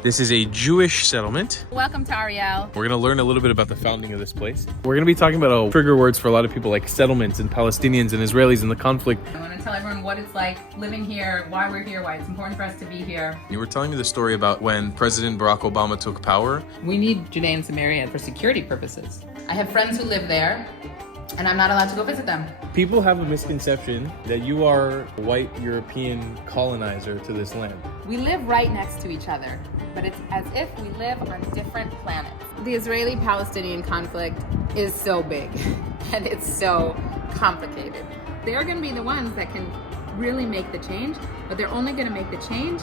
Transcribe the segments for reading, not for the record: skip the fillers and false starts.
This is a Jewish settlement. Welcome to Ariel. We're going to learn a little bit about the founding of this place. We're going to be talking about trigger words for a lot of people, like settlements and Palestinians and Israelis and the conflict. I want to tell everyone what it's like living here, why we're here, why it's important for us to be here. You were telling me the story about when President Barack Obama took power. We need Judea and Samaria for security purposes. I have friends who live there, and I'm not allowed to go visit them. People have a misconception that you are a white European colonizer to this land. We live right next to each other, but it's as if we live on different planets. The Israeli-Palestinian conflict is so big, and it's so complicated. They're going to be the ones that can really make the change, but they're only going to make the change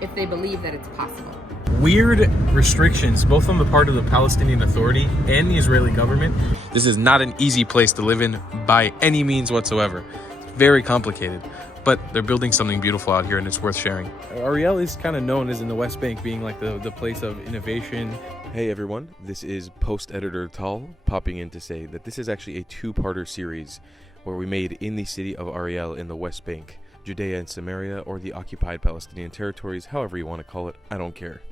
if they believe that it's possible. Weird restrictions, both on the part of the Palestinian Authority and the Israeli government. This is not an easy place to live in by any means whatsoever. It's very complicated, but they're building something beautiful out here and it's worth sharing. Ariel is kind of known as in the West Bank being like the place of innovation. Hey everyone, this is Post Editor Tal popping in to say that this is actually a two-parter series where we made in the city of Ariel in the West Bank, Judea and Samaria, or the occupied Palestinian territories, however you want to call it, I don't care.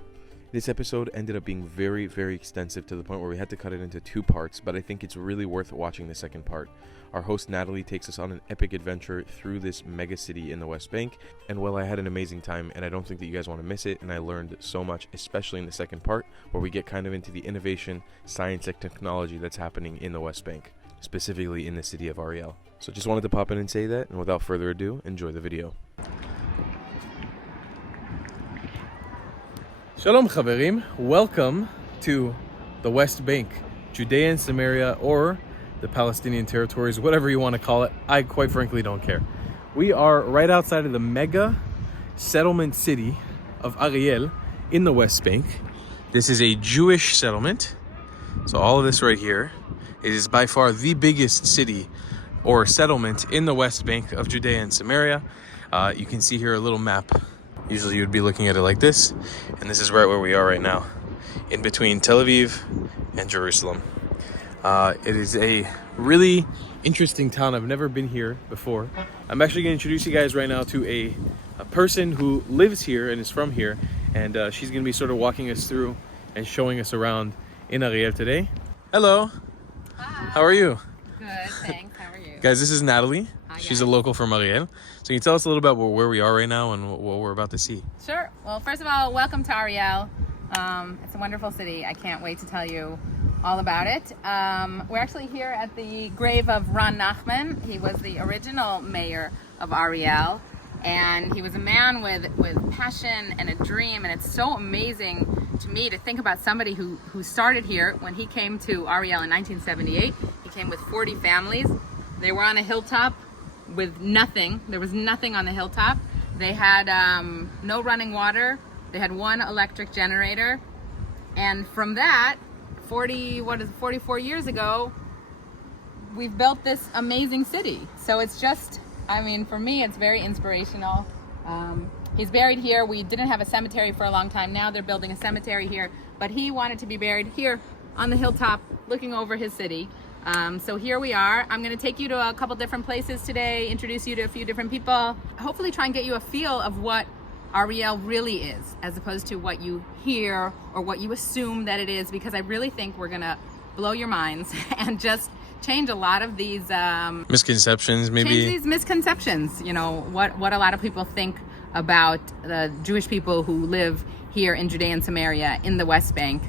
This episode ended up being very, very extensive to the point where we had to cut it into two parts, but I think it's really worth watching the second part. Our host Natalie takes us on an epic adventure through this mega city in the West Bank, and well, I had an amazing time, and I don't think that you guys want to miss it, and I learned so much, especially in the second part, where we get kind of into the innovation, science, and technology that's happening in the West Bank, specifically in the city of Ariel. So just wanted to pop in and say that, and without further ado, enjoy the video. Shalom Chaverim, welcome to the West Bank, Judea and Samaria, or the Palestinian territories, whatever you want to call it. I quite frankly don't care. We are right outside of the mega settlement city of Ariel in the West Bank. This is a Jewish settlement. So all of this right here, it is by far the biggest city or settlement in the West Bank of Judea and Samaria. You can see here a little map. Usually you would be looking at it like this, and this is right where we are right now, in between Tel Aviv and Jerusalem. It is a really interesting town. I've never been here before. I'm actually going to introduce you guys right now to a person who lives here and is from here, and she's going to be sort of walking us through and showing us around in Ariel today. Hello. Hi. How are you? Good, thanks. How are you? Guys, this is Natalie. Hi, She's guys. a local from Ariel. So can you tell us a little about where we are right now and what we're about to see? Sure. Well, first of all, welcome to Ariel. It's a wonderful city. I can't wait to tell you all about it. We're actually here at the grave of Nachma. He was the original mayor of Ariel, and he was a man with passion and a dream, and it's so amazing to me to think about somebody who started here when he came to Ariel in 1978. He came with 40 families. They were on a hilltop with nothing. There was nothing on the hilltop. They had no running water. They had one electric generator. And from that, 44 years ago, we've built this amazing city. So it's just, I mean, for me, it's very inspirational. He's buried here. We didn't have a cemetery for a long time. Now they're building a cemetery here. But he wanted to be buried here on the hilltop looking over his city. So here we are. I'm going to take you to a couple different places today, introduce you to a few different people, hopefully try and get you a feel of what Ariel really is, as opposed to what you hear or what you assume that it is, because I really think we're going to blow your minds and just change a lot of these Misconceptions, maybe? Change these misconceptions, you know, what a lot of people think about the Jewish people who live here in Judea and Samaria in the West Bank.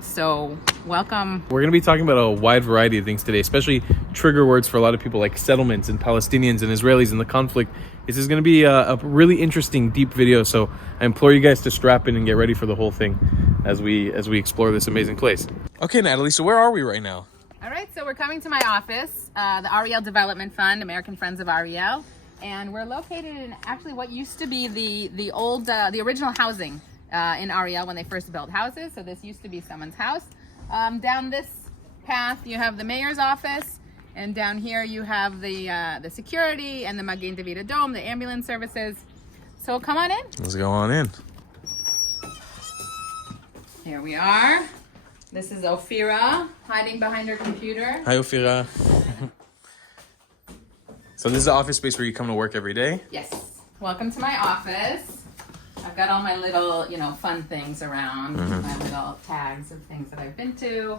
So welcome. We're going to be talking about a wide variety of things today, especially trigger words for a lot of people like settlements and Palestinians and Israelis and the conflict. This is going to be a really interesting, deep video, so I implore you guys to strap in and get ready for the whole thing as we explore this amazing place. Okay, Natalie, so where are we right now? All right, so we're coming to my office, the Ariel Development Fund, American Friends of Ariel, and we're located in actually what used to be the original housing in Ariel when they first built houses. So this used to be someone's house. Down this path, you have the mayor's office, and down here you have the security and the Magen David Dome, the ambulance services. So come on in. Let's go on in. Here we are. This is Ophira hiding behind her computer. Hi, Ophira. So this is the office space where you come to work every day? Yes. Welcome to my office. I've I've got all my little, fun things around, my little tags of things that I've been to,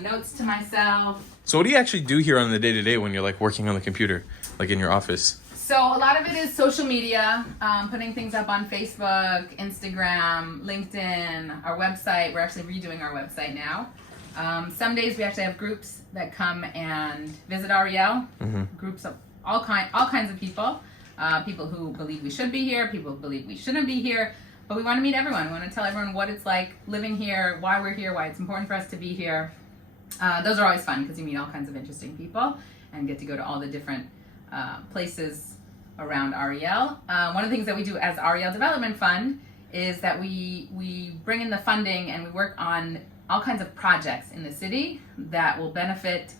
notes to myself. So what do you actually do here on the day-to-day when you're like working on the computer, like in your office? So a lot of it is social media, putting things up on Facebook, Instagram, LinkedIn, our website. We're actually redoing our website now. Some days we actually have groups that come and visit Ariel, groups of all kinds of people. People who believe we should be here, people who believe we shouldn't be here, but we want to meet everyone. We want to tell everyone what it's like living here, why we're here, why it's important for us to be here. Those are always fun because you meet all kinds of interesting people and get to go to all the different places around Ariel. One of the things that we do as Ariel Development Fund is that we bring in the funding and we work on all kinds of projects in the city that will benefit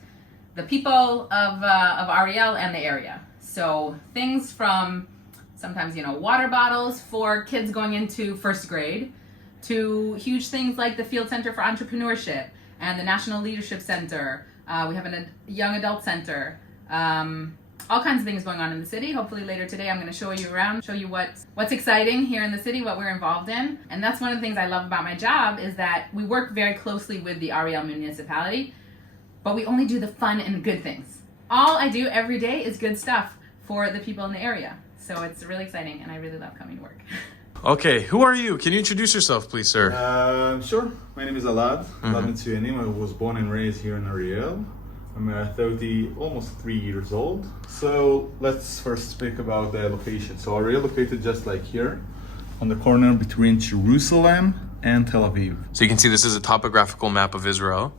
the people of Ariel and the area. So things from sometimes, water bottles for kids going into first grade to huge things like the Field Center for Entrepreneurship and the National Leadership Center. We have a young adult center. All kinds of things going on in the city. Hopefully later today I'm going to show you around, show you what's exciting here in the city, what we're involved in. And that's one of the things I love about my job is that we work very closely with the Ariel municipality, but we only do the fun and good things. All I do every day is good stuff for the people in the area. So it's really exciting and I really love coming to work. Okay, who are you? Can you introduce yourself, please, sir? Sure. My name is Alad. Alad Mitsuyanim. I was born and raised here in Ariel. I'm almost 3 years old. So let's first speak about the location. So Ariel located just like here, on the corner between Jerusalem and Tel Aviv. So you can see this is a topographical map of Israel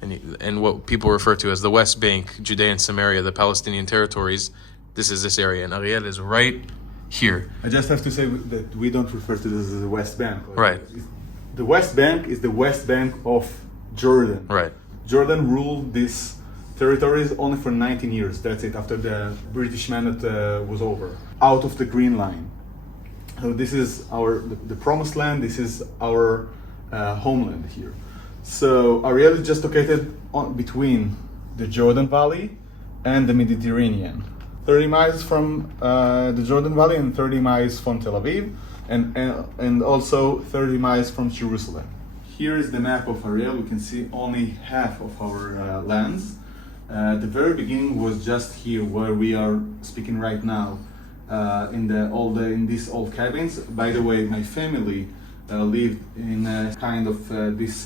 and what people refer to as the West Bank, Judea and Samaria, the Palestinian territories. This is this area, and Ariel is right here. I just have to say that we don't refer to this as the West Bank. Right. The West Bank is the West Bank of Jordan. Right. Jordan ruled these territories only for 19 years. That's it, after the British mandate was over. Out of the Green Line. So this is the promised land, this is our homeland here. So Ariel is just located between the Jordan Valley and the Mediterranean. 30 miles from the Jordan Valley and 30 miles from Tel Aviv, and also 30 miles from Jerusalem. Here is the map of Ariel. We can see only half of our lands. The very beginning was just here where we are speaking right now, in these old cabins. By the way, my family lived in kind of these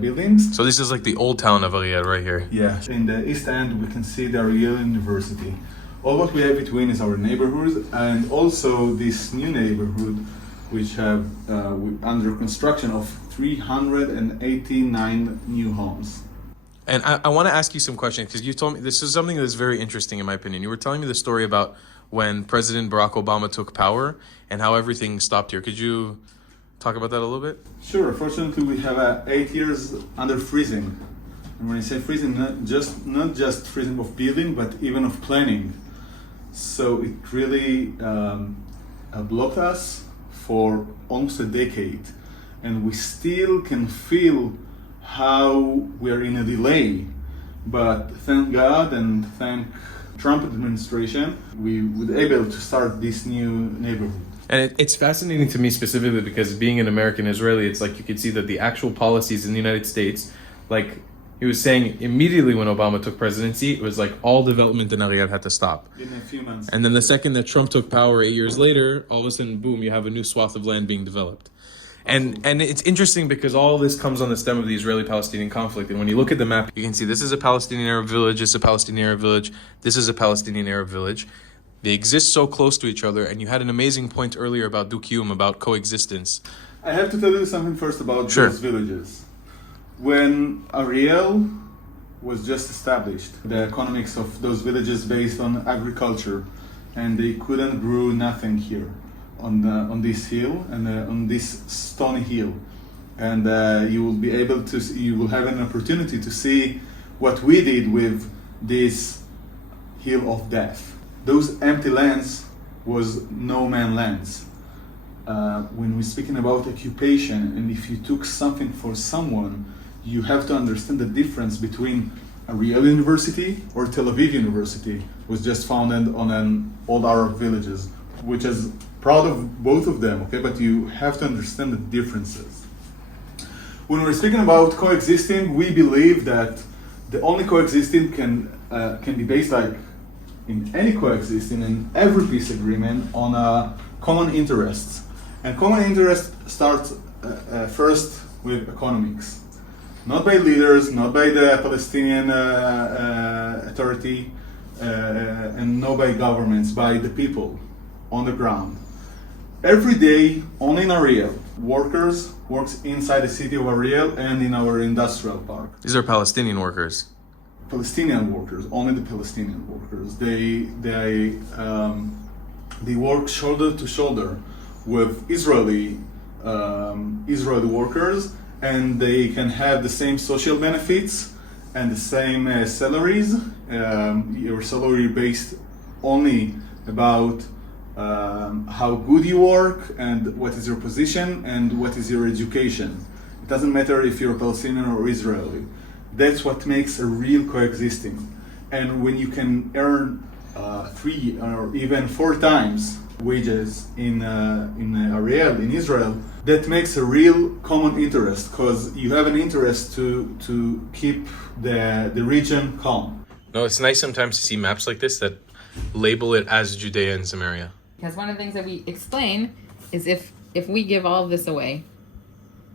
buildings. So this is like the old town of Ariel right here. Yeah. In the east end, we can see the Ariel University. All what we have between is our neighborhood and also this new neighborhood, which have under construction of 389 new homes. And I want to ask you some questions because you told me this is something that's very interesting in my opinion. You were telling me the story about when President Barack Obama took power and how everything stopped here. Could you talk about that a little bit? Sure. Fortunately, we have 8 years under freezing. And when I say freezing, not just freezing of building, but even of planning. So it really blocked us for almost a decade. And we still can feel how we're in a delay. But thank God and thank Trump administration, we were able to start this new neighborhood. And it's fascinating to me specifically because being an American Israeli, it's like you could see that the actual policies in the United States, like he was saying immediately when Obama took presidency, it was like all development in Ariel had to stop. In a few months. And then the second that Trump took power 8 years later, all of a sudden, boom, you have a new swath of land being developed. And it's interesting because all this comes on the stem of the Israeli-Palestinian conflict. And when you look at the map, you can see this is a Palestinian Arab village, this is a Palestinian Arab village, this is a Palestinian Arab village. They exist so close to each other, and you had an amazing point earlier about Dukiyum, about coexistence. I have to tell you something first about those villages. When Ariel was just established, the economics of those villages based on agriculture, and they couldn't grow nothing here on this hill and on this stony hill. And you will have an opportunity to see what we did with this hill of death. Those empty lands was no man lands. When we're speaking about occupation, and if you took something for someone, you have to understand the difference between Ariel University or Tel Aviv University was just founded on an old Arab villages, which is proud of both of them, okay? But you have to understand the differences. When we're speaking about coexisting, we believe that the only coexisting can be based, like in any coexisting, in every peace agreement, on common interests. And common interest starts first with economics. Not by leaders, not by the Palestinian authority, and not by governments, by the people on the ground. Every day, only in Ariel, works inside the city of Ariel and in our industrial park. These are Palestinian workers. Palestinian workers, only the Palestinian workers. They work shoulder to shoulder with Israeli workers, and they can have the same social benefits and the same salaries. Your salary based only about how good you work and what is your position and what is your education. It doesn't matter if you're Palestinian or Israeli. That's what makes a real coexisting. And when you can earn 3 or even 4 times wages in Ariel, in Israel, that makes a real common interest, because you have an interest to keep the region calm. No, it's nice sometimes to see maps like this that label it as Judea and Samaria. Because one of the things that we explain is if we give all of this away,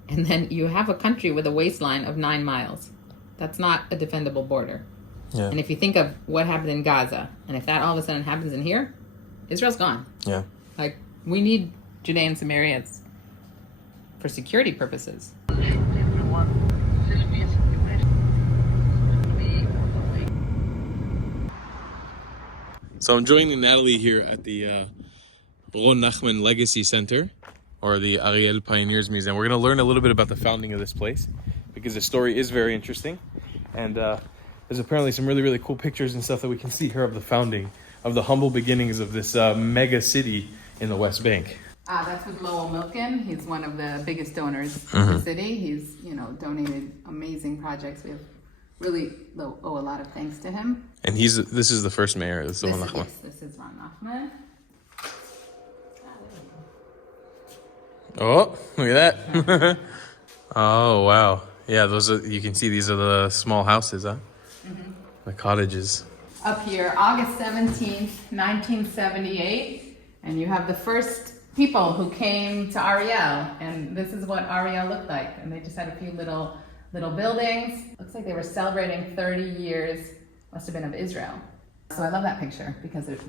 and then you have a country with a waistline of 9 miles, that's not a defendable border. Yeah. And if you think of what happened in Gaza, and if that all of a sudden happens in here, Israel's gone. Yeah. Like, we need Judea and Samaria for security purposes. So I'm joining Natalie here at the Nachman Legacy Center, or the Ariel Pioneers Museum. We're going to learn a little bit about the founding of this place, because the story is very interesting. And there's apparently some really, really cool pictures and stuff that we can see here of the founding, of the humble beginnings of this mega city in the West Bank. That's with Lowell Milken. He's one of the biggest donors of the city. He's, donated amazing projects. We have really owe a lot of thanks to him. And this is the first mayor. This is Nachma. Yes, this is Ron Nachman. Oh, look at that. Oh, wow. Yeah, you can see these are the small houses, huh? Mm-hmm. The cottages. Up here, August 17th, 1978. And you have the first people who came to Ariel. And this is what Ariel looked like. And they just had a few little buildings. Looks like they were celebrating 30 years, must have been, of Israel. So I love that picture because it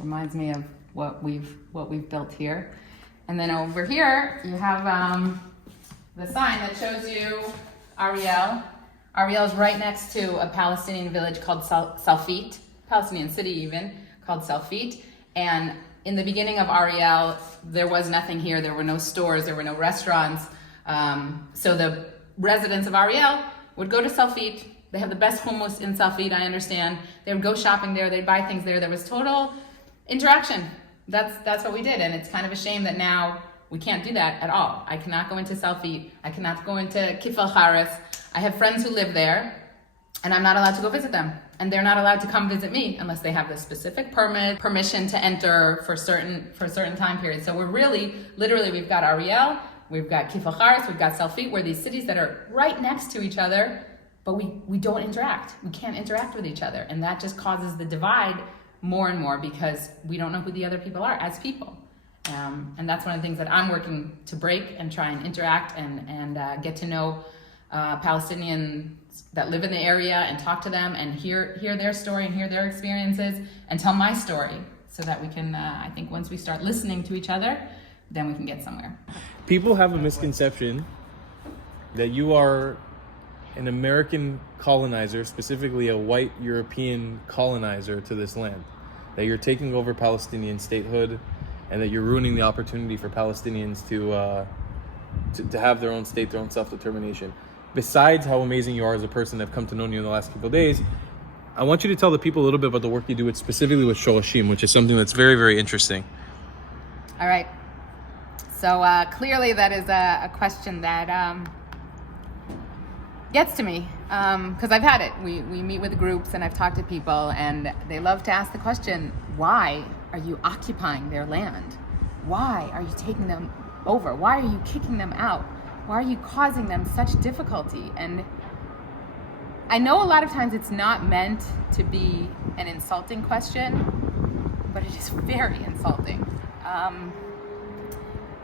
reminds me of what we've built here. And then over here, you have the sign that shows you Ariel. Ariel is right next to a Palestinian village called Salfit, Palestinian city even, called Salfit. And in the beginning of Ariel, there was nothing here. There were no stores, there were no restaurants. So the residents of Ariel would go to Salfit. They have the best hummus in Salfit, I understand. They would go shopping there, they'd buy things there. There was total interaction. That's what we did, and it's kind of a shame that now we can't do that at all. I cannot go into Salfit. I cannot go into Kifel Haris. I have friends who live there, and I'm not allowed to go visit them. And they're not allowed to come visit me unless they have the specific permission to enter for certain time periods. So we're really, literally, we've got Ariel, we've got Kifel Haris, we've got Salfit. We're these cities that are right next to each other, but we don't interact. We can't interact with each other, and that just causes the divide more and more because we don't know who the other people are as people. And that's one of the things that I'm working to break and try and interact and get to know Palestinians that live in the area and talk to them and hear their story and hear their experiences and tell my story so that we can, I think once we start listening to each other, then we can get somewhere. People have a misconception that you are an American colonizer, specifically a white European colonizer to this land, that you're taking over Palestinian statehood and that you're ruining the opportunity for Palestinians to have their own state, their own self-determination. Besides how amazing you are as a person, I've come to know you in the last couple of days, I want you to tell the people a little bit about the work you do specifically with Shorashim, which is something that's very, very interesting. All right. So clearly that is a question that gets to me because I've had it. We meet with groups and I've talked to people and they love to ask the question, why are you occupying their land? why are you taking them over? Why are you kicking them out? Why are you causing them such difficulty? And I know a lot of times it's not meant to be an insulting question, but it is very insulting.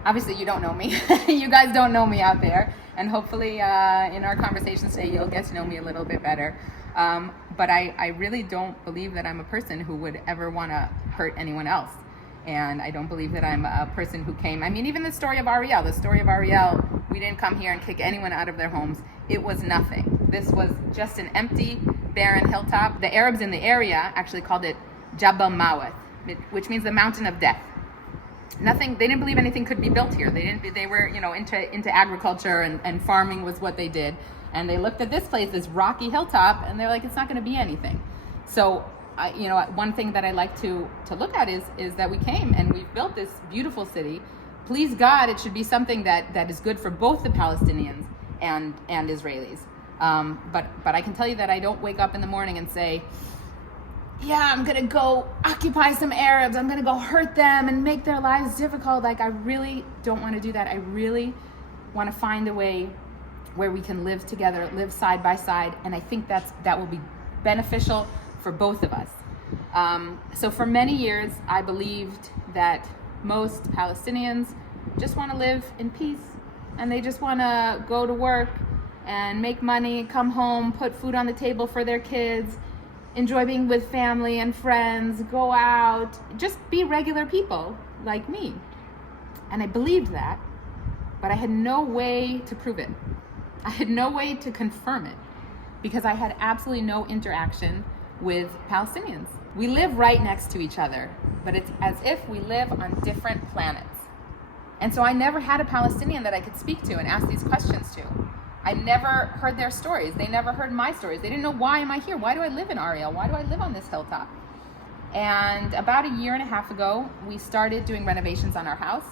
Obviously you don't know me. You guys don't know me out there. And hopefully in our conversation today, you'll get to know me a little bit better. But I really don't believe that I'm a person who would ever want to hurt anyone else. And I don't believe that I'm a person who came, I mean, even the story of Ariel, we didn't come here and kick anyone out of their homes. It was nothing. This was just an empty, barren hilltop. The Arabs in the area actually called it Jabal Mawat, which means the mountain of death. Nothing, they didn't believe anything could be built here. They were, into agriculture and farming was what they did. And they looked at this place, this rocky hilltop, and they're like, it's not going to be anything. So, one thing that I like to look at is that we came and we've built this beautiful city. Please God, it should be something that is good for both the Palestinians and Israelis. But I can tell you that I don't wake up in the morning and say, yeah, I'm going to go occupy some Arabs. I'm going to go hurt them and make their lives difficult. Like, I really don't want to do that. I really want to find a way where we can live together, live side by side. And I think that will be beneficial for both of us. So for many years, I believed that most Palestinians just want to live in peace and they just want to go to work and make money, come home, put food on the table for their kids, enjoy being with family and friends, go out, just be regular people like me. And I believed that, but I had no way to prove it. I had no way to confirm it because I had absolutely no interaction with Palestinians. We live right next to each other, but it's as if we live on different planets. And so I never had a Palestinian that I could speak to and ask these questions to. I never heard their stories. They never heard my stories. They didn't know, why am I here? Why do I live in Ariel? Why do I live on this hilltop? And about a year and a half ago, we started doing renovations on our house.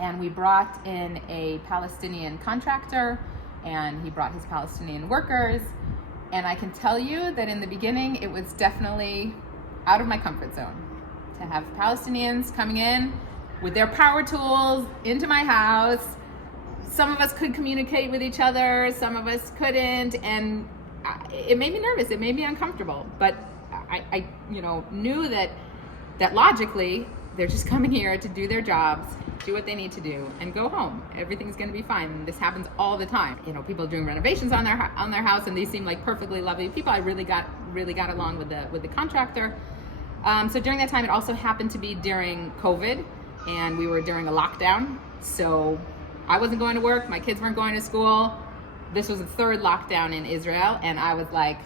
And we brought in a Palestinian contractor, and he brought his Palestinian workers. And I can tell you that in the beginning, it was definitely out of my comfort zone to have Palestinians coming in with their power tools into my house. Some of us could communicate with each other, some of us couldn't, and it made me nervous, it made me uncomfortable. But I knew that logically, they're just coming here to do their jobs, do what they need to do, and go home. Everything's going to be fine. And this happens all the time. People doing renovations on their house, and they seem like perfectly lovely people. I really got along with the contractor. So during that time, it also happened to be during COVID, and we were during a lockdown. So I wasn't going to work. My kids weren't going to school. This was the third lockdown in Israel, and I was like,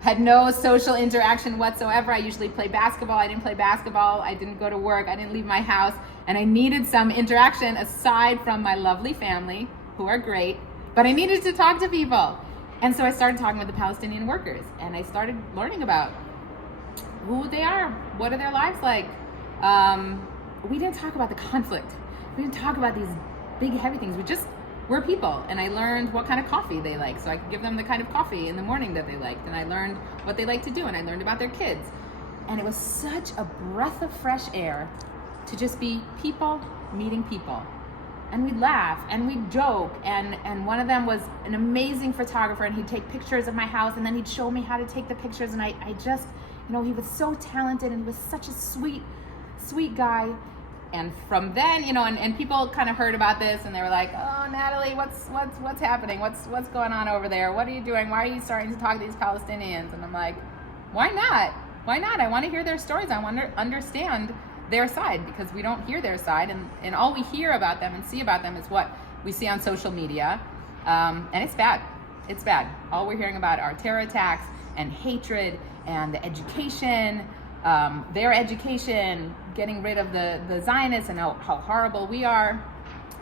had no social interaction whatsoever. I usually play basketball. I didn't play basketball. I didn't go to work. I didn't leave my house. And I needed some interaction aside from my lovely family, who are great, but I needed to talk to people. And so I started talking with the Palestinian workers, and I started learning about who they are, what are their lives like. We didn't talk about the conflict. We didn't talk about these big, heavy things. We're people. And I learned what kind of coffee they like, so I could give them the kind of coffee in the morning that they liked. And I learned what they like to do, and I learned about their kids. And it was such a breath of fresh air to just be people meeting people. And we'd laugh and we'd joke. And one of them was an amazing photographer, and he'd take pictures of my house, and then he'd show me how to take the pictures. And I just, he was so talented, and he was such a sweet guy. And from then, and people kind of heard about this, and they were like, "Oh, Natalie, what's happening? What's going on over there? What are you doing? Why are you starting to talk to these Palestinians?" And I'm like, "Why not? Why not? I want to hear their stories. I want to understand their side, because we don't hear their side, and all we hear about them and see about them is what we see on social media, and it's bad. It's bad. All we're hearing about are terror attacks and hatred and the education." Their education, getting rid of the Zionists, and how horrible we are.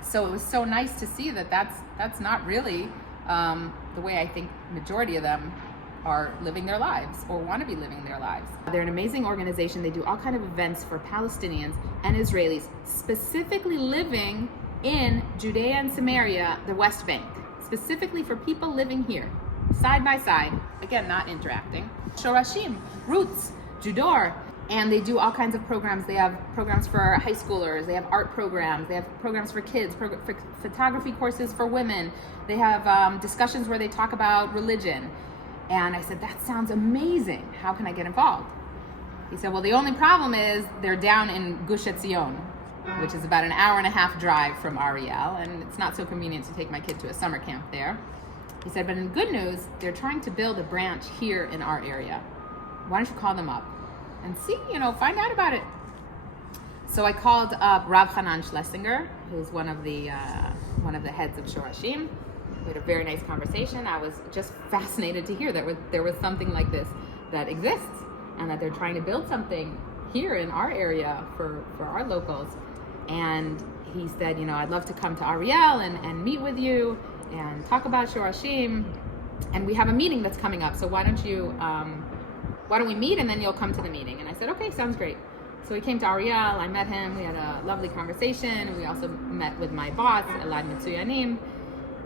So it was so nice to see that's not really the way I think majority of them are living their lives or want to be living their lives. They're an amazing organization. They do all kind of events for Palestinians and Israelis, specifically living in Judea and Samaria, the West Bank, specifically for people living here, side by side, again, not interacting. Shorashim, roots, Judor, And they do all kinds of programs. They have programs for high schoolers. They have art programs. They have programs for kids, for photography courses for women. They have discussions where they talk about religion. And I said, that sounds amazing. How can I get involved? He said, well, the only problem is they're down in Gush Etzion, which is about an hour and a half drive from Ariel, and it's not so convenient to take my kid to a summer camp there. He said, but in good news, they're trying to build a branch here in our area. Why don't you call them up and see, find out about it. So I called up Rav Hanan Schlesinger, who's one of the heads of Shorashim. We had a very nice conversation. I was just fascinated to hear that there was something like this that exists, and that they're trying to build something here in our area for our locals. And he said, I'd love to come to Ariel and meet with you and talk about Shorashim. And we have a meeting that's coming up, so why don't we meet and then you'll come to the meeting? And I said, okay, sounds great. So he came to Ariel, I met him, we had a lovely conversation. We also met with my boss, Elad Mitsuyanim.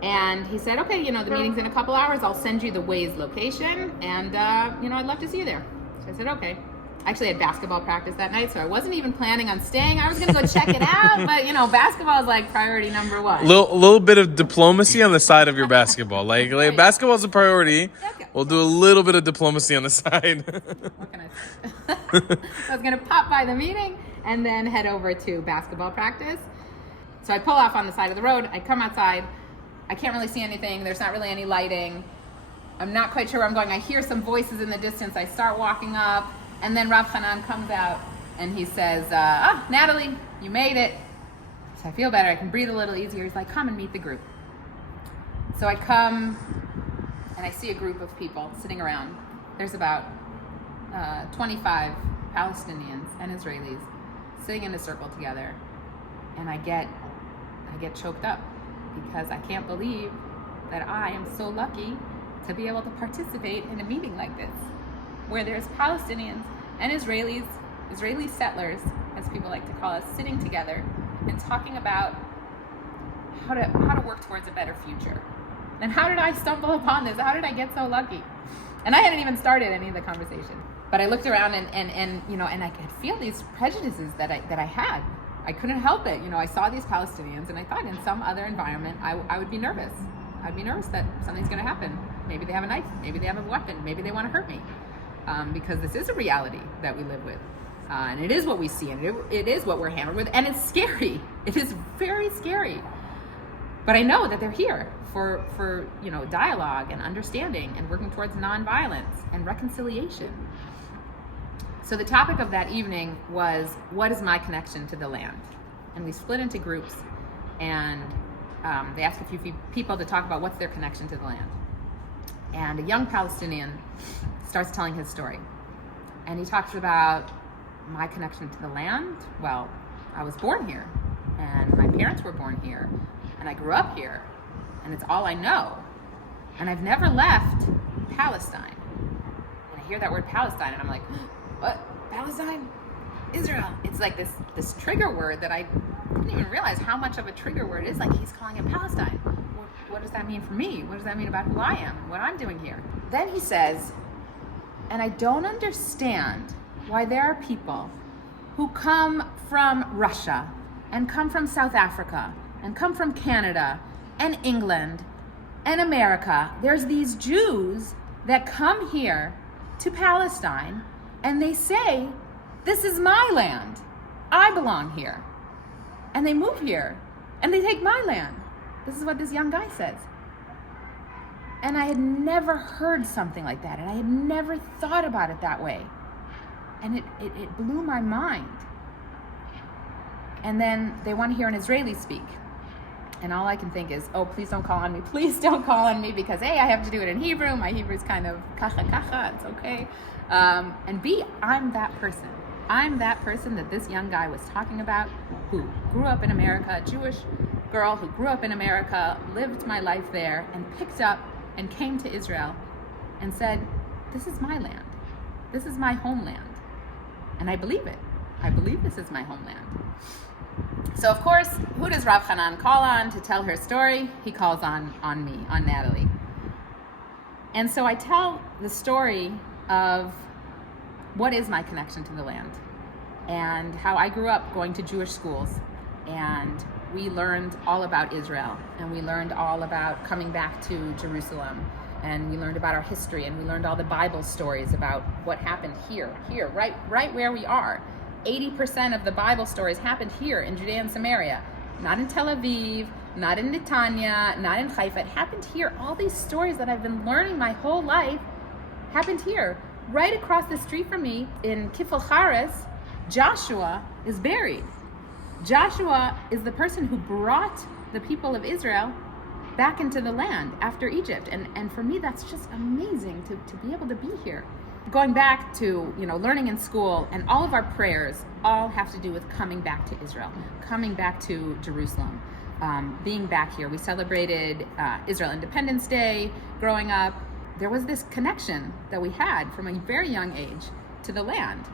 And he said, okay, the meeting's in a couple hours, I'll send you the Waze location, and I'd love to see you there. So I said, okay. I actually had basketball practice that night, so I wasn't even planning on staying. I was going to go check it out, but basketball is like priority number one. Little bit of diplomacy on the side of your basketball. Like basketball is a priority. Okay. We'll do a little bit of diplomacy on the side. What can I say? So I was going to pop by the meeting and then head over to basketball practice. So I pull off on the side of the road. I come outside. I can't really see anything. There's not really any lighting. I'm not quite sure where I'm going. I hear some voices in the distance. I start walking up. And then Rav Hanan comes out and he says, Natalie, you made it. So I feel better. I can breathe a little easier. He's like, come and meet the group. So I come and I see a group of people sitting around. There's about 25 Palestinians and Israelis sitting in a circle together. And I get choked up because I can't believe that I am so lucky to be able to participate in a meeting like this, where there's Palestinians and Israelis, Israeli settlers, as people like to call us, sitting together and talking about how to work towards a better future. And how did I stumble upon this? How did I get so lucky? And I hadn't even started any of the conversation. But I looked around and I could feel these prejudices that I had. I couldn't help it. I saw these Palestinians and I thought in some other environment I would be nervous. I'd be nervous that something's going to happen. Maybe they have a knife. Maybe they have a weapon. Maybe they want to hurt me. Because this is a reality that we live with. And it is what we see, and it is what we're hammered with, and it's scary. It is very scary. But I know that they're here for dialogue and understanding and working towards nonviolence and reconciliation. So the topic of that evening was, what is my connection to the land? And we split into groups, and they asked a few people to talk about what's their connection to the land. And a young Palestinian starts telling his story. And he talks about my connection to the land. Well, I was born here, and my parents were born here, and I grew up here, and it's all I know. And I've never left Palestine. And I hear that word Palestine, and I'm like, what? Palestine? Israel? It's like this trigger word that I didn't even realize how much of a trigger word it is. Like, he's calling it Palestine. What does that mean for me? What does that mean about who I am, what I'm doing here? Then he says, and I don't understand why there are people who come from Russia and come from South Africa and come from Canada and England and America. There's these Jews that come here to Palestine and they say, this is my land. I belong here. And they move here and they take my land. This is what this young guy says. And I had never heard something like that, and I had never thought about it that way. And it blew my mind. And then they want to hear an Israeli speak. And all I can think is, oh, please don't call on me. Please don't call on me, because A, I have to do it in Hebrew. My Hebrew is kind of kacha, it's okay. And B, I'm that person. I'm that person that this young guy was talking about, who grew up in America, a Jewish girl who grew up in America, lived my life there, and picked up and came to Israel and said, this is my land. This is my homeland. And I believe it. I believe this is my homeland. So of course, who does Rav Hanan call on to tell her story? He calls on me, on Natalie. And so I tell the story of what is my connection to the land, and how I grew up going to Jewish schools, and we learned all about Israel, and we learned all about coming back to Jerusalem, and we learned about our history, and we learned all the Bible stories about what happened here, right where we are. 80% of the Bible stories happened here in Judea and Samaria, not in Tel Aviv, not in Netanya, not in Haifa. It happened here. All these stories that I've been learning my whole life happened here. Right across the street from me in Kifl Haris, Joshua is buried. Joshua is the person who brought the people of Israel back into the land after Egypt. And for me, that's just amazing to be able to be here. Going back to, learning in school, and all of our prayers all have to do with coming back to Israel, coming back to Jerusalem, being back here. We celebrated Israel Independence Day growing up. There was this connection that we had from a very young age to the land.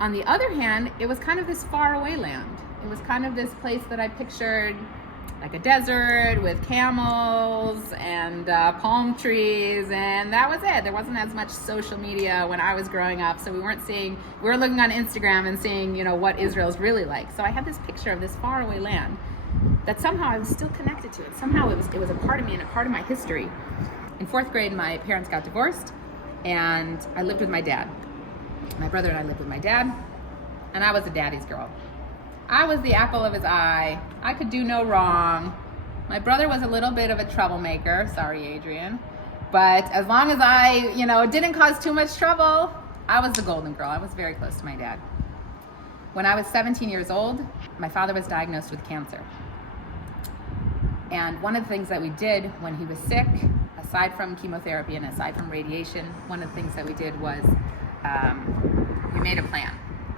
On the other hand, it was kind of this faraway land. It was kind of this place that I pictured like a desert with camels and palm trees, and that was it. There wasn't as much social media when I was growing up, so we were looking on Instagram and seeing, what Israel's really like. So I had this picture of this faraway land that somehow I was still connected to it. Somehow it was a part of me and a part of my history. In 4th grade, my parents got divorced, and I lived with my dad. My brother and I lived with my dad, and I was a daddy's girl. I was the apple of his eye. I could do no wrong. My brother was a little bit of a troublemaker. Sorry, Adrian. But as long as I, didn't cause too much trouble, I was the golden girl. I was very close to my dad. When I was 17 years old, my father was diagnosed with cancer. And one of the things that we did when he was sick, aside from chemotherapy and aside from radiation, one of the things that we did was we made a plan.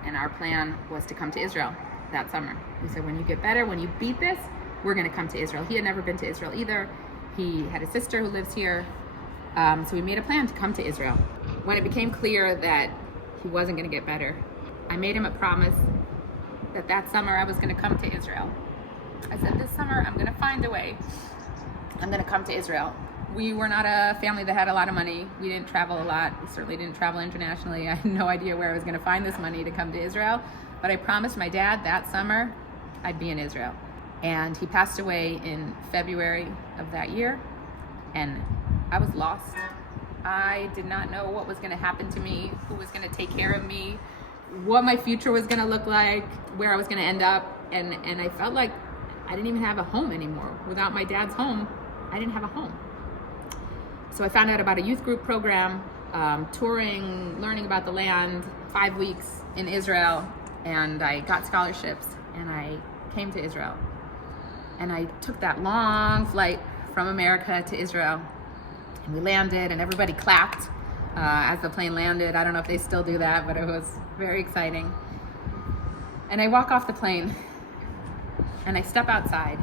And our plan was to come to Israel that summer. We said, when you get better, when you beat this, we're going to come to Israel. He had never been to Israel either. He had a sister who lives here. So we made a plan to come to Israel. When it became clear that he wasn't going to get better, I made him a promise that summer I was going to come to Israel. I said, this summer I'm going to find a way. I'm going to come to Israel. We were not a family that had a lot of money. We didn't travel a lot. We certainly didn't travel internationally. I had no idea where I was going to find this money to come to Israel. But I promised my dad that summer I'd be in Israel. And he passed away in February of that year. And I was lost. I did not know what was going to happen to me, who was going to take care of me, what my future was going to look like, where I was going to end up. And I felt like I didn't even have a home anymore. Without my dad's home, I didn't have a home. So I found out about a youth group program, touring, learning about the land, 5 weeks in Israel, and I got scholarships, and I came to Israel. And I took that long flight from America to Israel, and we landed, and everybody clapped as the plane landed. I don't know if they still do that, but it was very exciting. And I walk off the plane, and I step outside,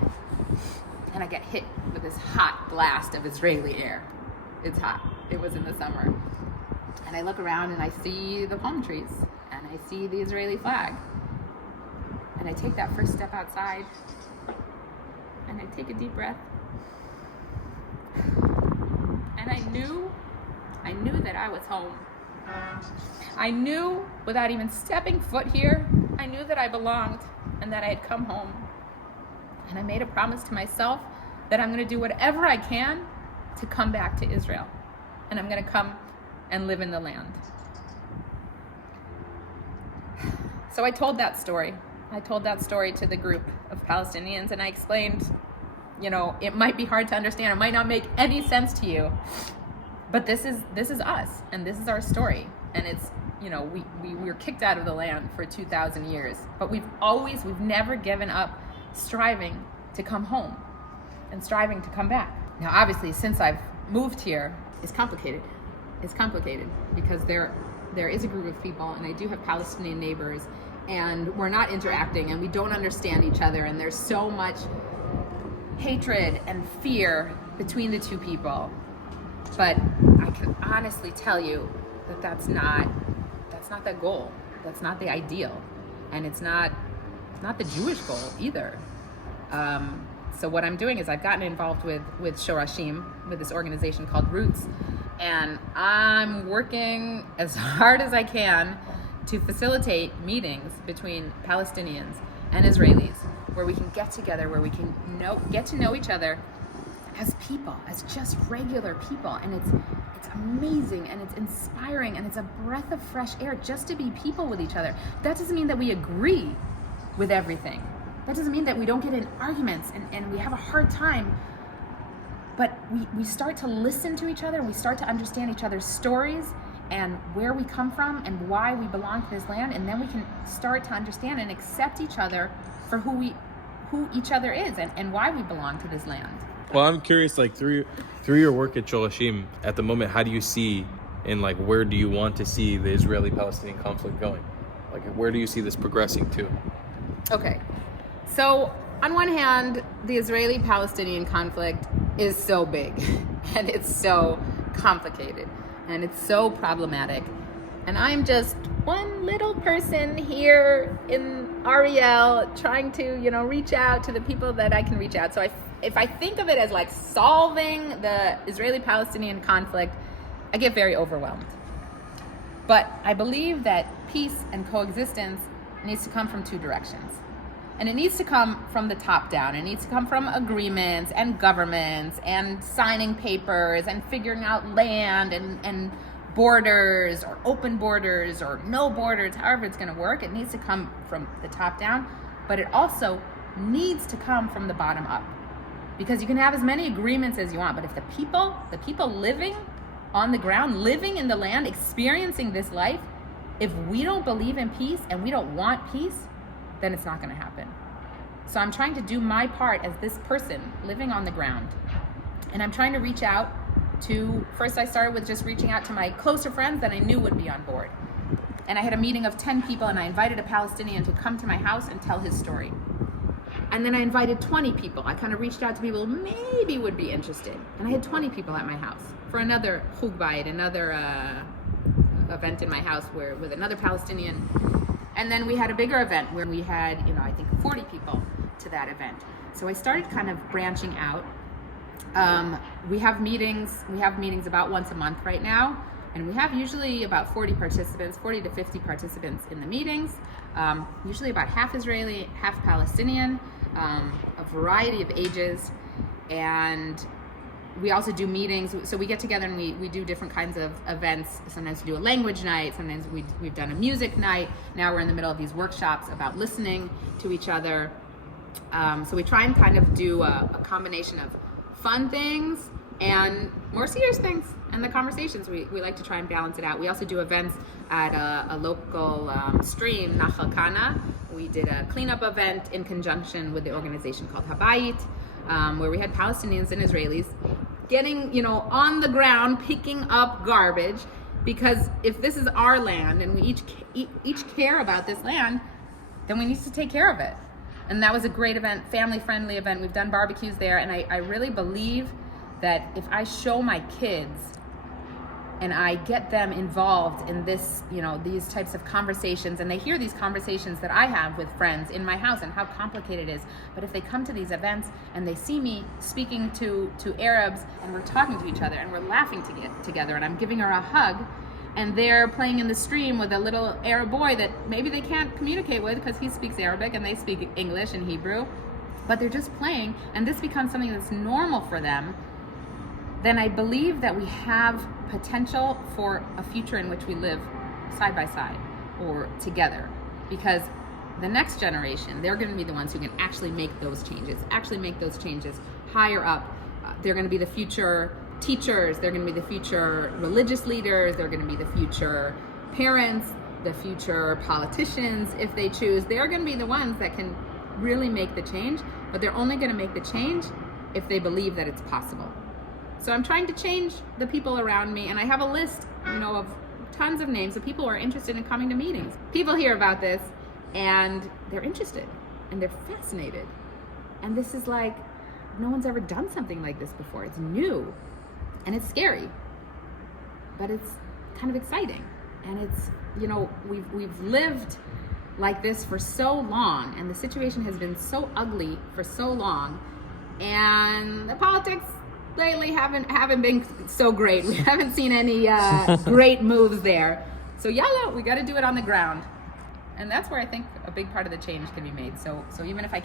and I get hit with this hot blast of Israeli air. It's hot. It was in the summer. And I look around and I see the palm trees and I see the Israeli flag. And I take that first step outside and I take a deep breath. And I knew that I was home. I knew without even stepping foot here, I knew that I belonged and that I had come home. And I made a promise to myself that I'm going to do whatever I can to come back to Israel. And I'm going to come and live in the land. So I told that story. I told that story to the group of Palestinians, and I explained, it might be hard to understand. It might not make any sense to you, but this is us, and this is our story. And it's, we were kicked out of the land for 2,000 years, but we've never given up striving to come home and striving to come back. Now, obviously, since I've moved here, it's complicated. It's complicated because there is a group of people, and I do have Palestinian neighbors, and we're not interacting, and we don't understand each other, and there's so much hatred and fear between the two people. But I can honestly tell you that that's not the goal. That's not the ideal, and it's not the Jewish goal either. So what I'm doing is I've gotten involved with Shorashim, with this organization called Roots, and I'm working as hard as I can to facilitate meetings between Palestinians and Israelis, where we can get together, where we can get to know each other as people, as just regular people. And it's amazing, and it's inspiring, and it's a breath of fresh air just to be people with each other. That doesn't mean that we agree with everything. That doesn't mean that we don't get in arguments and we have a hard time. But we start to listen to each other, and we start to understand each other's stories and where we come from and why we belong to this land, and then we can start to understand and accept each other for who each other is and why we belong to this land. Well, I'm curious, like through your work at Sholashim at the moment, how do you see, and like where do you want to see the Israeli-Palestinian conflict going? Like where do you see this progressing to? Okay, so on one hand, the Israeli-Palestinian conflict is so big and it's so complicated and it's so problematic. And I'm just one little person here in Ariel trying to, reach out to the people that I can reach out. So if I think of it as like solving the Israeli-Palestinian conflict, I get very overwhelmed. But I believe that peace and coexistence needs to come from two directions. And it needs to come from the top down. It needs to come from agreements and governments and signing papers and figuring out land and borders or open borders or no borders, however it's going to work. It needs to come from the top down, but it also needs to come from the bottom up. Because you can have as many agreements as you want, but if the people living on the ground, living in the land, experiencing this life, if we don't believe in peace and we don't want peace, then it's not going to happen. So I'm trying to do my part as this person living on the ground. And I'm trying to reach out to, first I started with just reaching out to my closer friends that I knew would be on board. And I had a meeting of 10 people, and I invited a Palestinian to come to my house and tell his story. And then I invited 20 people. I kind of reached out to people who maybe would be interested. And I had 20 people at my house for another chug bayit, another event in my house with another Palestinian. And then we had a bigger event where we had, I think 40 people to that event. So I started kind of branching out. We have meetings about once a month right now. And we have usually about 40 to 50 participants in the meetings. Usually about half Israeli, half Palestinian, a variety of ages. And we also do meetings, so we get together and we do different kinds of events. Sometimes we do a language night, sometimes we've done a music night. Now we're in the middle of these workshops about listening to each other. So we try and kind of do a combination of fun things and more serious things. And the conversations, we like to try and balance it out. We also do events at a local stream, Nachma. We did a cleanup event in conjunction with the organization called Habayit, where we had Palestinians and Israelis getting, on the ground, picking up garbage, because if this is our land and we each care about this land, then we need to take care of it. And that was a great event, family-friendly event. We've done barbecues there, and I really believe that if I show my kids and I get them involved in this, these types of conversations, and they hear these conversations that I have with friends in my house and how complicated it is. But if they come to these events and they see me speaking to Arabs, and we're talking to each other and we're laughing together, and I'm giving her a hug, and they're playing in the stream with a little Arab boy that maybe they can't communicate with because he speaks Arabic and they speak English and Hebrew, but they're just playing, and this becomes something that's normal for them, then I believe that we have potential for a future in which we live side by side or together, because the next generation, they're going to be the ones who can actually make those changes higher up. They're going to be the future teachers, they're going to be the future religious leaders, they're going to be the future parents, the future politicians, if they choose. They're going to be the ones that can really make the change, but they're only going to make the change if they believe that it's possible. So I'm trying to change the people around me, and I have a list, of tons of names of people who are interested in coming to meetings. People hear about this, and they're interested, and they're fascinated. And this is like, no one's ever done something like this before. It's new, and it's scary, but it's kind of exciting. And it's, we've lived like this for so long, and the situation has been so ugly for so long, and the politics lately haven't been so great. We haven't seen any great moves there. So yalla, we got to do it on the ground, and that's where I think a big part of the change can be made. So even if I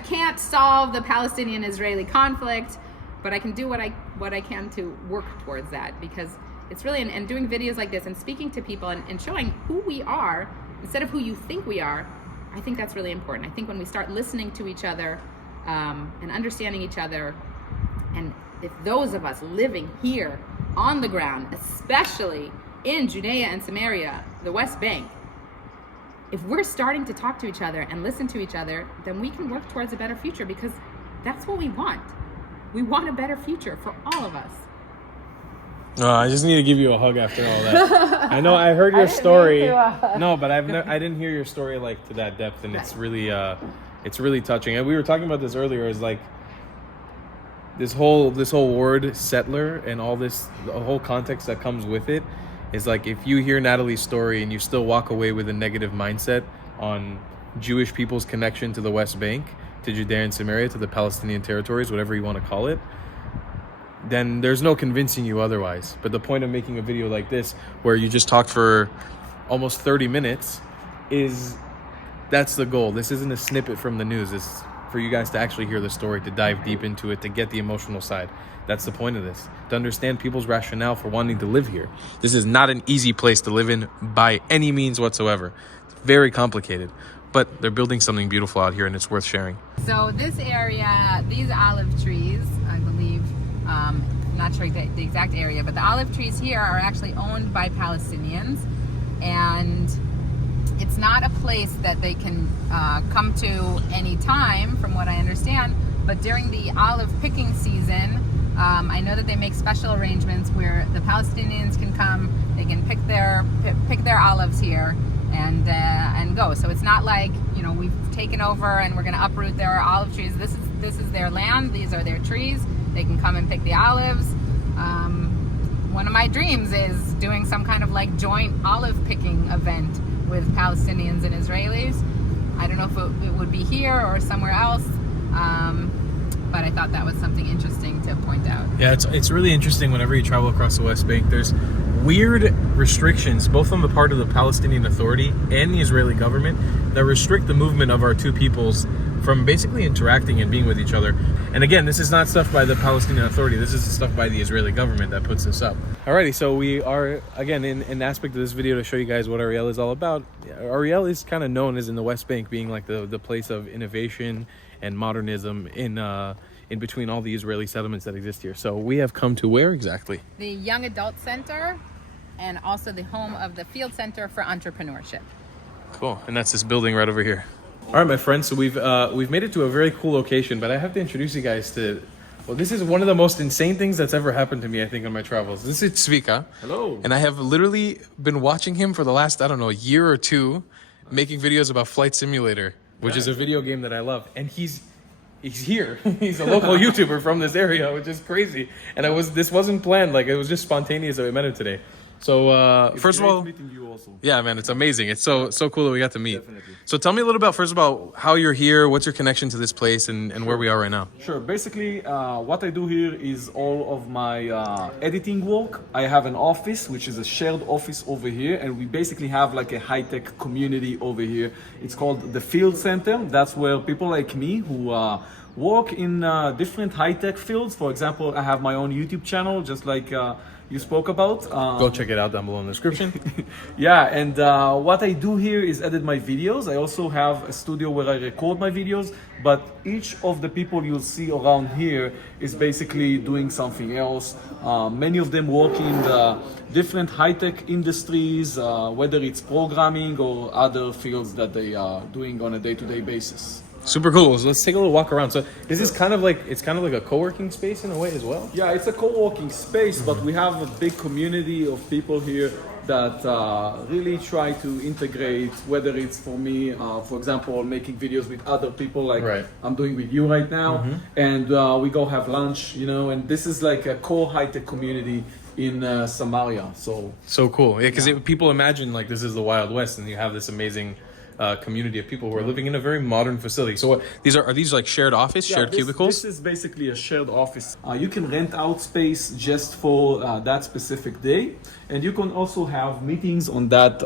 can't solve the Palestinian-Israeli conflict, but I can do what I can to work towards that, because it's really and doing videos like this and speaking to people and showing who we are instead of who you think we are. I think that's really important. I think when we start listening to each other and understanding each other, and if those of us living here on the ground, especially in Judea and Samaria, the West Bank, if we're starting to talk to each other and listen to each other, then we can work towards a better future, because that's what we want. We want a better future for all of us. I just need to give you a hug after all that. I know I heard your story. No, but I didn't hear your story like to that depth, and it's really touching. And we were talking about this earlier. Is like this whole word settler and all this, the whole context that comes with it, is like if you hear Natalie's story and you still walk away with a negative mindset on Jewish people's connection to the West Bank, to Judea and Samaria, to the Palestinian territories, whatever you want to call it, then there's no convincing you otherwise. But the point of making a video like this, where you just talked for almost 30 minutes, that's the goal. This isn't a snippet from the news. It's for you guys to actually hear the story, to dive deep into it, to get the emotional side. That's the point of this, to understand people's rationale for wanting to live here. This is not an easy place to live in by any means whatsoever. It's very complicated, but they're building something beautiful out here, and it's worth sharing. So this area, these olive trees, I believe, I'm not sure the exact area, but the olive trees here are actually owned by Palestinians, and it's not a place that they can come to any time, from what I understand, but during the olive picking season, I know that they make special arrangements where the Palestinians can come, they can pick their olives here and go. So it's not like, we've taken over and we're going to uproot their olive trees. This is their land, these are their trees. They can come and pick the olives. One of my dreams is doing some kind of like joint olive picking event with Palestinians and Israelis. I don't know if it would be here or somewhere else, but I thought that was something interesting to point out. Yeah, it's really interesting whenever you travel across the West Bank. There's weird restrictions, both on the part of the Palestinian Authority and the Israeli government, that restrict the movement of our two peoples from basically interacting and being with each other. And again, this is not stuff by the Palestinian Authority. This is stuff by the Israeli government that puts this up. Alrighty, so we are, again, in an aspect of this video to show you guys what Ariel is all about. Ariel is kind of known as in the West Bank being like the place of innovation and modernism in between all the Israeli settlements that exist here. So we have come to where exactly? The Young Adult Center, and also the home of the Field Center for Entrepreneurship. Cool, and that's this building right over here. All right, my friends, so we've made it to a very cool location, but I have to introduce you guys to, well, this is one of the most insane things that's ever happened to me, I think, on my travels. This is Zvika. Hello. And I have literally been watching him for the last, I don't know, year or two, making videos about Flight Simulator, which is a video game that I love. And he's here. He's a local YouTuber from this area, which is crazy. And this wasn't planned. Like, it was just spontaneous that we met him today. So first of all, meeting you also. Yeah, man, it's amazing. It's so cool that we got to meet. Definitely. So tell me a little about first about how you're here, what's your connection to this place, and where we are right now. Sure. Basically, what I do here is all of my editing work. I have an office, which is a shared office over here, and we basically have like a high-tech community over here. It's called the Field Center. That's where people like me who work in different high-tech fields. For example, I have my own YouTube channel, just like you spoke about. Go check it out down below in the description. Yeah, and what I do here is edit my videos. I also have a studio where I record my videos, but each of the people you'll see around here is basically doing something else. Many of them work in the different high-tech industries, whether it's programming or other fields that they are doing on a day-to-day basis. Super cool. So let's take a little walk around. So this is kind of like a co-working space in a way as well. Yeah, it's a co-working space, but we have a big community of people here that really try to integrate, whether it's for me, for example, making videos with other people like I'm doing with you right now, and we go have lunch, and this is like a core high-tech community in Samaria. So cool. Yeah, because people imagine like this is the Wild West and you have this amazing community of people who are living in a very modern facility. So what, these are these like shared office, shared cubicles? This is basically a shared office. You can rent out space just for that specific day, and you can also have meetings on that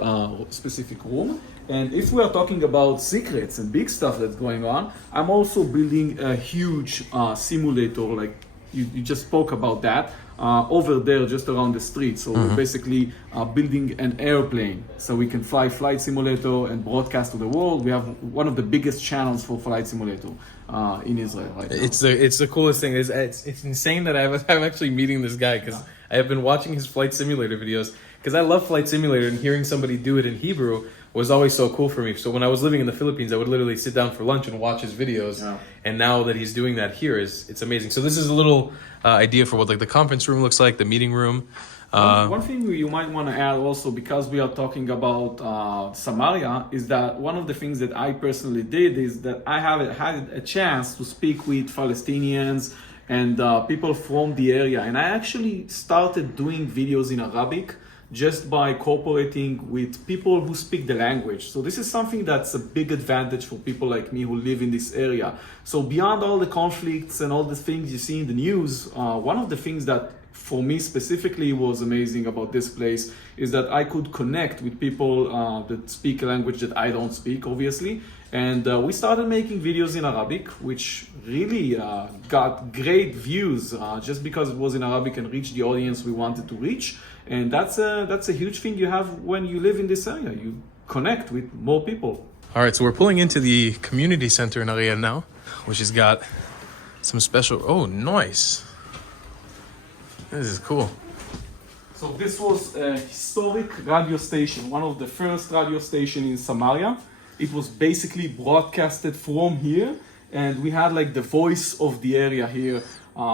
specific room. And if we are talking about secrets and big stuff that's going on, I'm also building a huge simulator, like you just spoke about that, over there just around the street. So we're basically building an airplane so we can fly Flight Simulator and broadcast to the world. We have one of the biggest channels for Flight Simulator in Israel right now. It's the coolest thing. It's insane that I'm actually meeting this guy, because I have been watching his Flight Simulator videos, because I love Flight Simulator, and hearing somebody do it in Hebrew was always so cool for me. So when I was living in the Philippines, I would literally sit down for lunch and watch his videos. Yeah. And now that he's doing that here, it's amazing. So this is a little idea for what like the conference room looks like, the meeting room. One thing you might want to add also, because we are talking about Samaria, is that one of the things that I personally did is that I have had a chance to speak with Palestinians and people from the area. And I actually started doing videos in Arabic just by cooperating with people who speak the language. So this is something that's a big advantage for people like me who live in this area. So beyond all the conflicts and all the things you see in the news, one of the things that for me specifically was amazing about this place is that I could connect with people that speak a language that I don't speak, obviously. And we started making videos in Arabic, which really got great views just because it was in Arabic and reached the audience we wanted to reach. And that's a huge thing you have when you live in this area. You connect with more people. All right, so we're pulling into the community center in Ariel now, which has got some special... Oh, nice. This is cool. So this was a historic radio station, one of the first radio stations in Samaria. It was basically broadcasted from here, and we had like the voice of the area here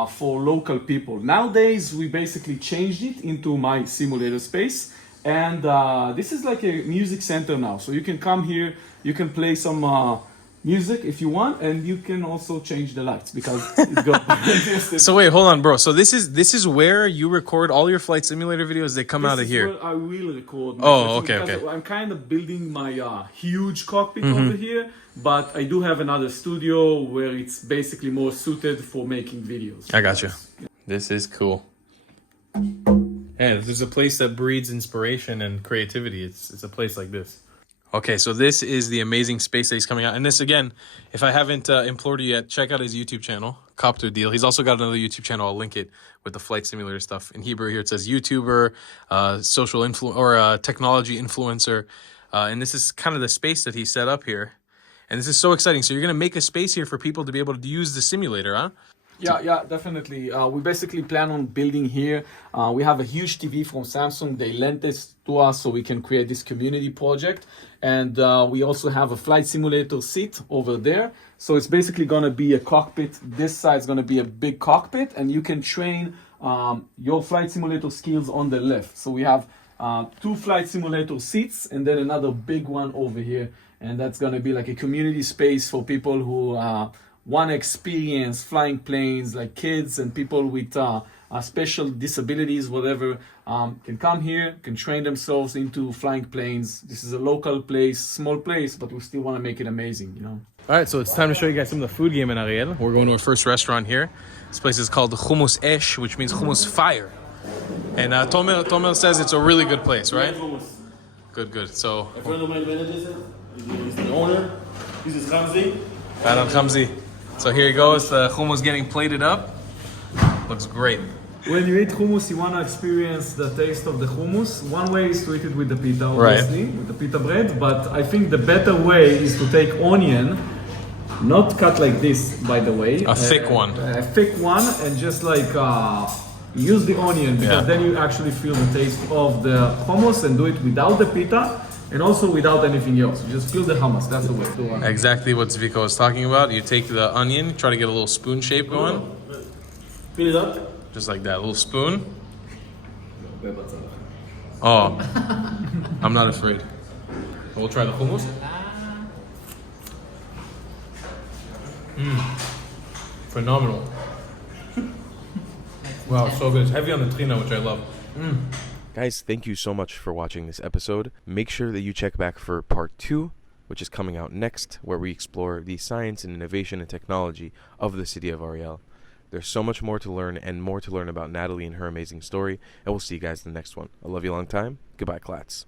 for local people. Nowadays, we basically changed it into my simulator space, and this is like a music center now. So you can come here, you can play some music if you want, and you can also change the lights because it got So wait, hold on, bro. So this is where you record all your Flight Simulator videos. They come out of here. Where I will record. Okay. I'm kind of building my huge cockpit over here, but I do have another studio where it's basically more suited for making videos. I got you. This is cool. And there's a place that breeds inspiration and creativity. It's a place like this. Okay, so this is the amazing space that he's coming out. And this, again, if I haven't implored you yet, check out his YouTube channel, Copter Deal. He's also got another YouTube channel. I'll link it with the Flight Simulator stuff. In Hebrew here, it says YouTuber, social influencer, or technology influencer. And this is kind of the space that he set up here. And this is so exciting. So you're going to make a space here for people to be able to use the simulator, huh? Yeah, definitely. We basically plan on building here. We have a huge TV from Samsung. They lent this to us so we can create this community project. And we also have a flight simulator seat over there. So it's basically going to be a cockpit. This side is going to be a big cockpit, and you can train your flight simulator skills on the left. So we have 2 flight simulator seats and then another big one over here. And that's going to be like a community space for people who want to experience flying planes, like kids and people with special disabilities, whatever, can come here, can train themselves into flying planes. This is a local place, small place, but we still want to make it amazing, you know. All right, so it's time to show you guys some of the food game in Ariel. We're going to our first restaurant here. This place is called the Hummus Esh, which means hummus fire. And Tomer says it's a really good place, right? Good. So, A friend of mine manages it. He's the owner. This is Ramzi. Khamzi. So here he goes. The hummus getting plated up. Looks great. When you eat hummus, you want to experience the taste of the hummus. One way is to eat it with the pita, obviously, with the pita bread. But I think the better way is to take onion, not cut like this, by the way. A thick one. A thick one, and just like use the onion, because then you actually feel the taste of the hummus, and do it without the pita. And also without anything else. You just feel the hummus. That's the way to do it. Exactly what Zvika was talking about. You take the onion, try to get a little spoon shape going. Fill it up. Just like that, a little spoon. Oh, I'm not afraid. We'll try the hummus. Phenomenal. Wow, so good. It's heavy on the trina, which I love. Guys, thank you so much for watching this episode. Make sure that you check back for part 2 which is coming out next, where we explore the science and innovation and technology of the city of Ariel. There's so much more to learn and more to learn about Natalie and her amazing story, and we'll see you guys in the next one. I love you long time. Goodbye, Klats.